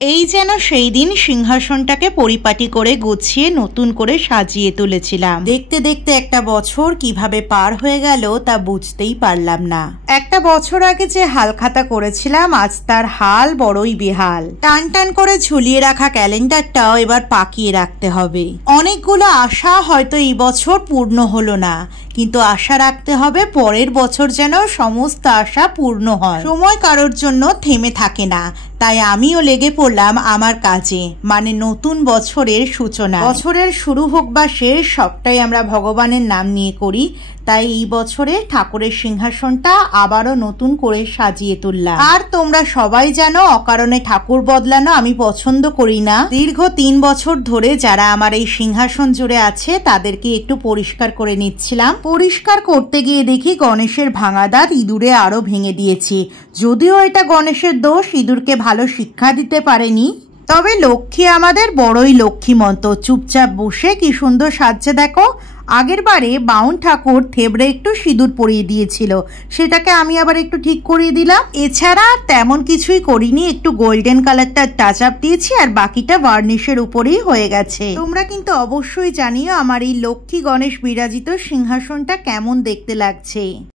এই যেন সেই দিন সিংহাসনটাকে পরিপাটি করে গুছিয়ে নতুন করে সাজিয়ে তুলেছিলাম। দেখতে দেখতে একটা বছর কিভাবে পার হয়ে গেল তা বুঝতেই পারলাম না। একটা বছর আগে যে হালখাতা করেছিলাম আজ তার হাল বড়ই বেহাল। টান টান করে ঝুলিয়ে রাখা ক্যালেন্ডারটাও এবার পাকিয়ে রাখতে হবে। অনেকগুলো আশা হয়তো এই বছর পূর্ণ হলো না, কিন্তু আশা রাখতে হবে পরের বছর যেন সমস্ত আশা পূর্ণ হয়। সময় কারোর জন্য থেমে থাকে না, তাই আমিও লেগে পড়লাম আমার কাজে, মানে নতুন বছরের সূচনা। বছরের শুরু হোক বা শেষ সবটাই আমরা ভগবানের নাম নিয়ে করি, তাই এই বছরে ঠাকুরের সিংহাসনটা আবারও নতুন করে সাজিয়ে তুললাম। আর তোমরা সবাই জানো অকারণে ঠাকুর বদলানো আমি পছন্দ করি না। দীর্ঘ 3 বছর ধরে যারা আমার এই সিংহাসন জুড়ে আছে তাদেরকে একটু পরিষ্কার করে নিচ্ছিলাম। পরিষ্কার করতে গিয়ে দেখি গণেশের ভাঙা দাঁত ইঁদুরে আরো ভেঙে দিয়েছি। যদিও এটা গণেশের দোষ, ইঁদুরকে ভালো শিক্ষা দিতে পারেনি। তবে লক্ষ্মী আমাদের বড়ই লক্ষ্মীমন্ত, চুপচাপ বসে কি সুন্দর সাজছে দেখো। আগের বারে বাউন ঠাকুর থেবড়ে একটু সিঁদুর পরিয়ে দিয়েছিল, সেটাকে আমি আবার একটু ঠিক করিয়ে দিলাম। এছাড়া তেমন কিছুই করিনি, একটু গোল্ডেন কালারটা টাচ আপ দিয়েছি আর বাকিটা ভার্নিশের উপরেই হয়ে গেছে। তোমরা কিন্তু অবশ্যই জানিও আমার এই লক্ষ্মী গণেশ বিরাজিত সিংহাসনটা কেমন দেখতে লাগছে।